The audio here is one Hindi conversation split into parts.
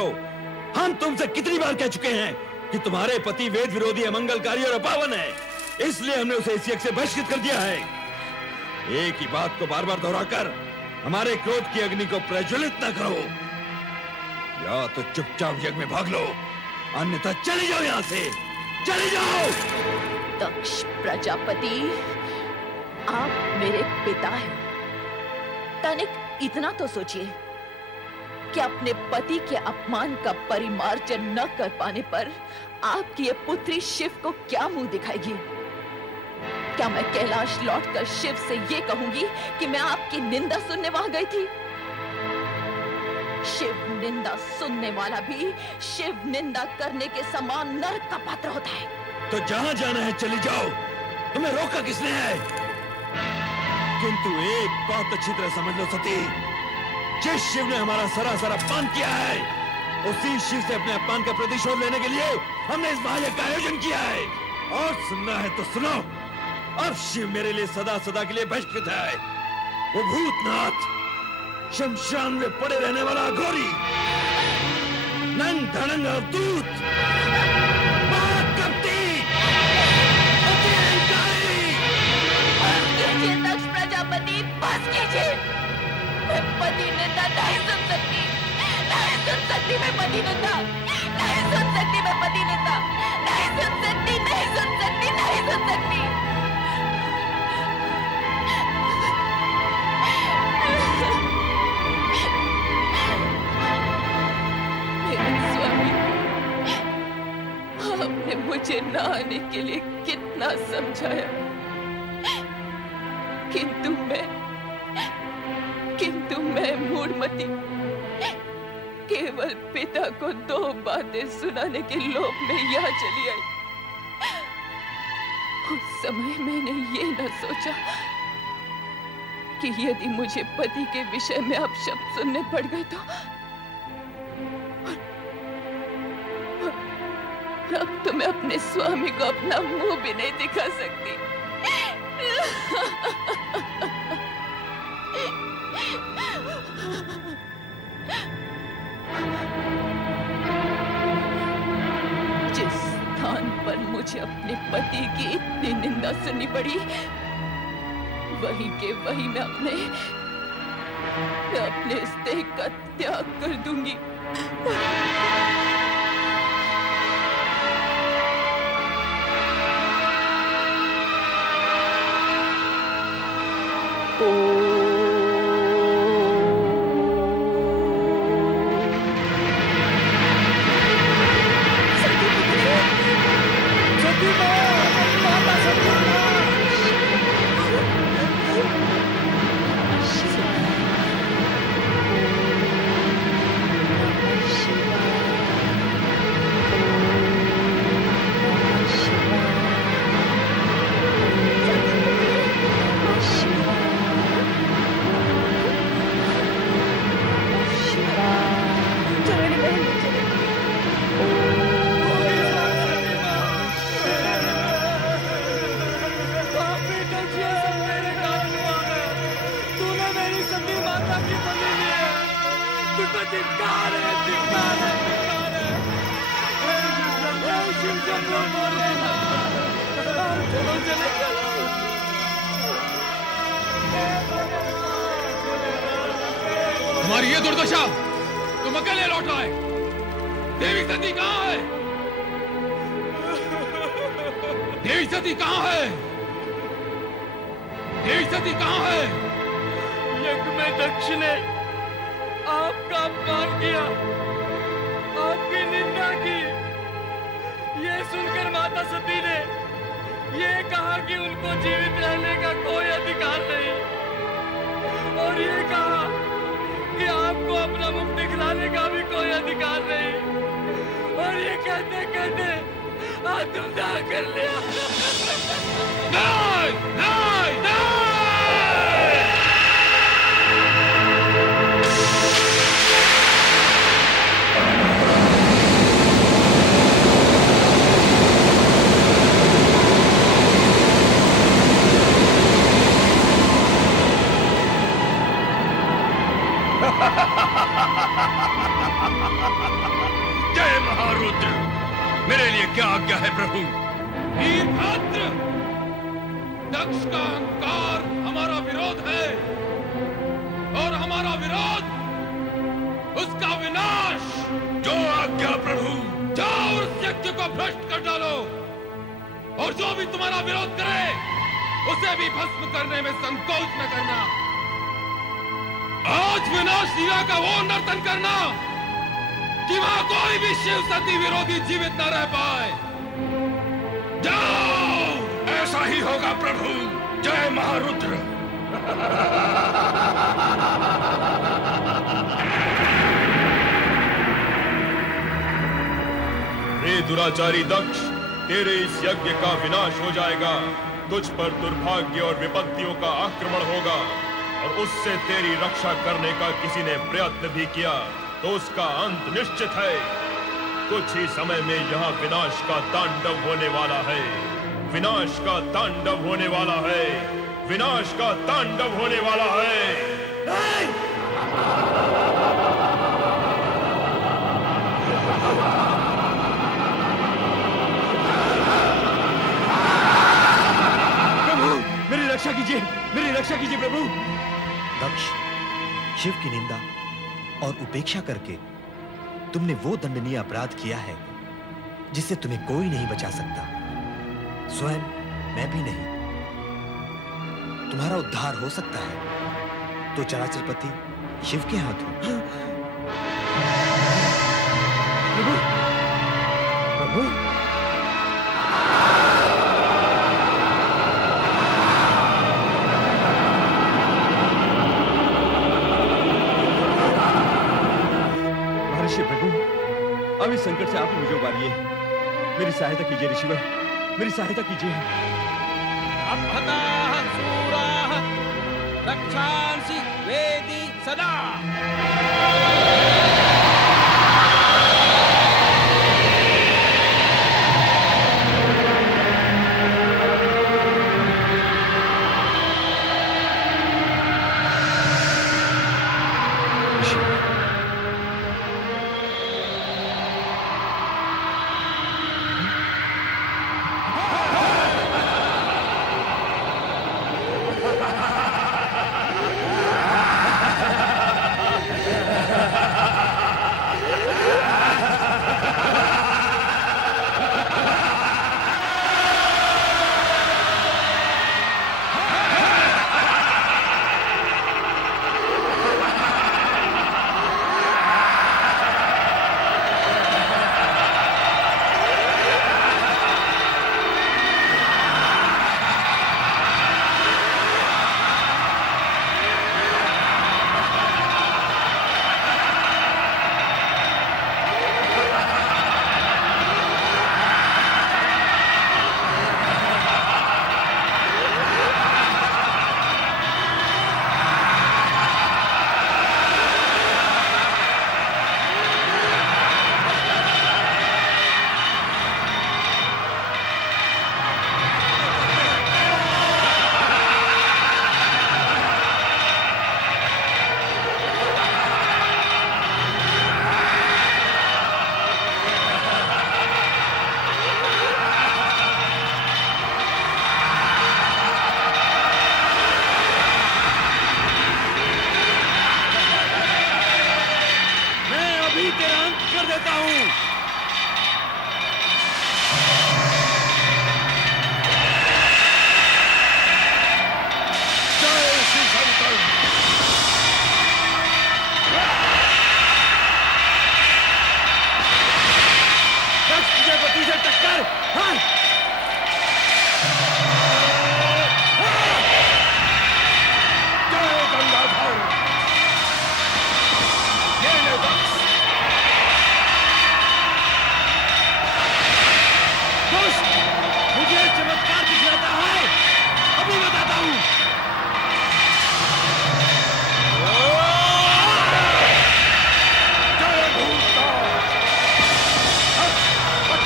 हम तुमसे कितनी बार कह चुके हैं कि तुम्हारे पति वेद विरोधी, अमंगलकारी और अपावन है, इसलिए हमने उसे इस यज्ञ से बहिष्कृत कर दिया है। एक ही बात को बार बार दोहराकर हमारे क्रोध की अग्नि को प्रज्वलित न करो, या तो चुपचाप यज्ञ में भाग लो, अन्यथा चले जाओ यहाँ से, चले जाओ। दक्ष प्रजापति, आप मेरे पिता हैं। तनिक इतना तो सोचिए कि अपने पति के अपमान का परिमार्जन न कर पाने पर आपकी ये पुत्री शिव को क्या मुंह दिखाएगी? क्या मैं कैलाश लौटकर शिव से ये कहूंगी कि मैं आपकी निंदा सुनने वहां गई थी? शिव निंदा सुनने वाला भी शिव निंदा करने के समान नरक का पात्र होता है। तो जहां जाना है चली जाओ, तुम्हें रोका किसने है? किंतु एक बात अच्छी तरह समझ लो सती, जिस शिव ने हमारा सरासर अपमान किया है, उसी शिव से अपने अपमान का प्रतिशोध लेने के लिए हमने इस महायज्ञ का आयोजन किया है। और सुनना है तो सुनो, अब शिव मेरे लिए सदा सदा के लिए बहिष्कृत है। वो भूतनाथ, शमशान में पड़े रहने वाला अघोरी, नंग धड़ंग अवधूत, महाकपटी, अति अहंकारी। बस कीजिए दक्ष प्रजापति, बस कीजिए। मैं पति निंदा नहीं सुन सकती, नहीं सुन सकती मैं पति निंदा, नहीं सुन सकती मैं पति निंदा, नहीं सुन सकती, नहीं सुन सकती, नहीं सुन सकती। मेरे स्वामी, आपने मुझे न आने के लिए कितना समझाया, किंतु मैं मूढ़मती केवल पिता को दो बातें सुनाने के लोभ में यहाँ चली आई। उस समय मैंने ये न सोचा कि यदि मुझे पति के विषय में अब शब्द सुनने पड़ गए तो अब तो मैं अपने स्वामी को अपना मुंह भी नहीं दिखा सकती। जिस स्थान पर मुझे अपने पति की इतनी निंदा सुननी पड़ी, वहीं के वहीं मैं अपने इस देह का त्याग कर दूंगी। तुम्हारी ये दुर्दशा, तुम अकेले लौट आए। देवी सती कहाँ है? देवी सती कहाँ है? देवी सती कहाँ है? यज्ञ में दक्ष ने आपका अपमान किया, आपकी निंदा की। ये सुनकर माता सती ने ये कहा कि उनको जीवित रहने का कोई अधिकार नहीं, और ये कहा कि आपको अपना मुख दिखलाने का भी कोई अधिकार नहीं। और ये कहते कहते आत्मदाह कर लिया। नहीं, नहीं, नहीं! Ha ha ha ha ha ha ha ha ha! Maharudra, मेरे लिए क्या आज्ञा है प्रभु? वीरभद्र, दक्ष का अहंकार हमारा विरोध है और हमारा विरोध उसका विनाश। जो आज्ञा प्रभु। जाओ उस यज्ञ को भ्रष्ट कर डालो और जो भी तुम्हारा विरोध करे उसे भी भस्म करने में संकोच न करना। आज विनाश लीला का वो नर्तन करना कि वहां कोई भी शिव सती विरोधी जीवित न रह पाए। जाओ। ऐसा ही होगा प्रभु। जय महारुद्र। हे दुराचारी दक्ष, तेरे इस यज्ञ का विनाश हो जाएगा। तुझ पर दुर्भाग्य और विपत्तियों का आक्रमण होगा और उससे तेरी रक्षा करने का किसी ने प्रयत्न भी किया तो उसका अंत निश्चित है। कुछ ही समय में यहाँ विनाश का तांडव होने वाला है। विनाश का तांडव होने वाला है। विनाश का तांडव होने वाला है। मेरी रक्षा कीजिए, मेरी रक्षा कीजिए प्रभु। दक्ष, शिव की निंदा और उपेक्षा करके तुमने वो दंडनीय अपराध किया है जिससे तुम्हें कोई नहीं बचा सकता, स्वयं मैं भी नहीं। तुम्हारा उद्धार हो सकता है तो चराचरपति शिव के हाथ हो। प्रभु, प्रभु, प्रभु, अब इस संकट से आप मुझे उबारिए। मेरी सहायता कीजिए ऋषिवर, मेरी सहायता कीजिए। अपहताः शूराः रक्षांसि वेदि सदा।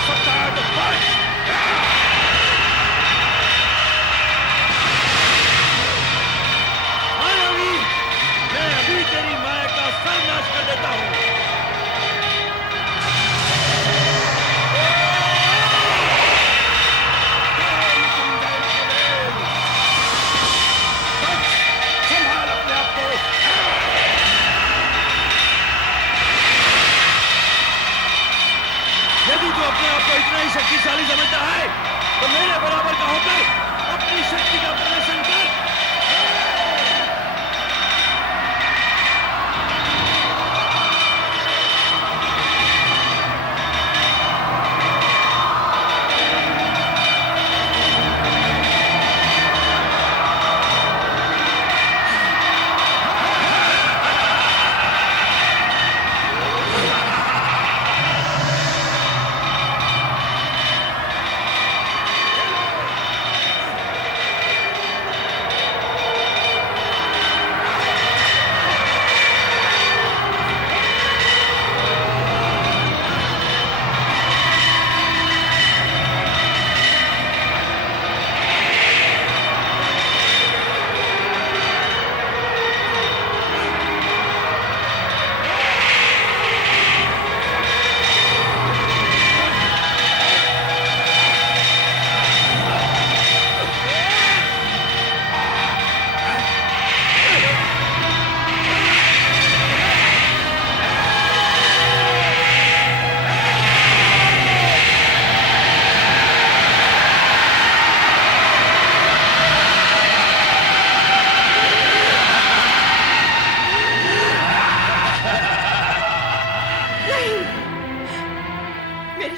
सकता है तो बच। यदि तू अपने आप को इतना ही शक्तिशाली समझता है तो मेरे बराबर का होकर अपनी शक्ति का प्रदर्शन कर।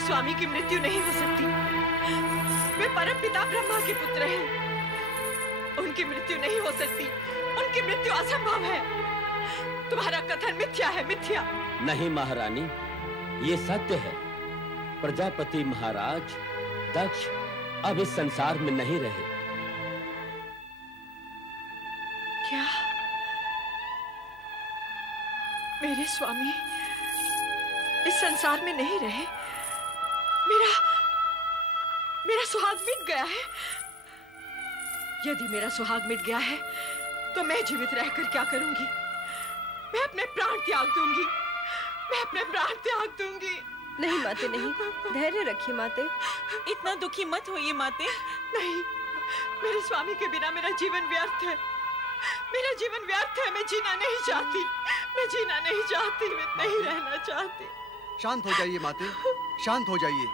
स्वामी की मृत्यु नहीं हो सकती। वे परमपिता ब्रह्मा के पुत्र हैं। उनकी मृत्यु नहीं हो सकती। उनकी मृत्यु असंभव है। तुम्हारा कथन मिथ्या है, मिथ्या। नहीं महारानी, ये सत्य है। प्रजापति महाराज दक्ष अब इस संसार में नहीं रहे। क्या? मेरे स्वामी इस संसार में नहीं रहे? मेरा सुहाग मिट गया है। यदि मेरा सुहाग मिट गया है तो मैं जीवित रहकर क्या करूंगी? मैं अपने प्राण त्याग दूंगी। मैं अपने प्राण त्याग दूंगी। नहीं माते, नहीं। धैर्य रखिए माते। इतना दुखी मत होइए माते। नहीं, मेरे स्वामी के बिना मेरा जीवन व्यर्थ है। मेरा जीवन व्यर्थ है। मैं जीना नहीं चाहती। मैं जीना नहीं चाहती। मैं नहीं रहना चाहती। शांत हो जाइए माते, शांत हो जाइए।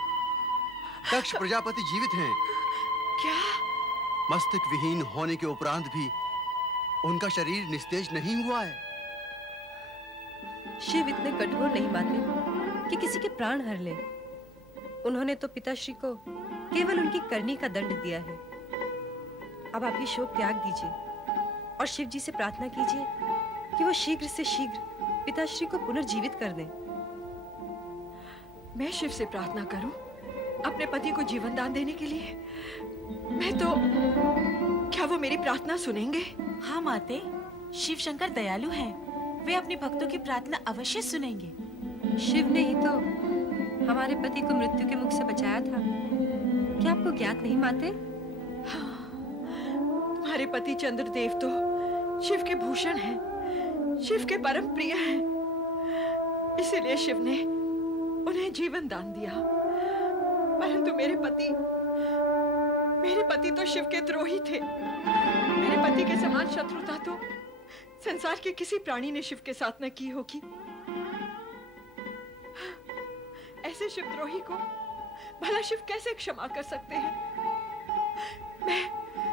दक्ष प्रजापति जीवित हैं। क्या? मस्तक विहीन होने के उपरांत भी उनका शरीर निस्तेज नहीं हुआ है। शिव इतने कठोर नहीं माते कि किसी के प्राण हर ले। उन्होंने तो पिताश्री को केवल उनकी करनी का दंड दिया है। अब आप ये शोक त्याग दीजिए और शिव जी से प्रार्थना कीजिए कि वो शीघ्र से शीघ्र पिताश्री को पुनर्जीवित कर दें। मैं शिव से प्रार्थना करूं अपने पति को जीवन दान देने के लिए? मैं तो, क्या वो मेरी प्रार्थना सुनेंगे? हाँ माते, शिव शंकर दयालु हैं। वे अपने भक्तों की प्रार्थना अवश्य सुनेंगे। शिव ने ही तो हमारे पति को मृत्यु के मुख से बचाया था। क्या आपको ज्ञात नहीं माते? हाँ, तुम्हारे पति चंद्रदेव तो शिव के भूषण हैं, शिव के परम प्रिय हैं। इसीलिए शिव ने उन्हें जीवन दान दिया। परंतु मेरे पति तो शिव के द्रोही थे। मेरे पति के समान शत्रुता तो संसार के किसी प्राणी ने शिव के साथ न की होगी। ऐसे शिवद्रोही को भला शिव कैसे क्षमा कर सकते हैं?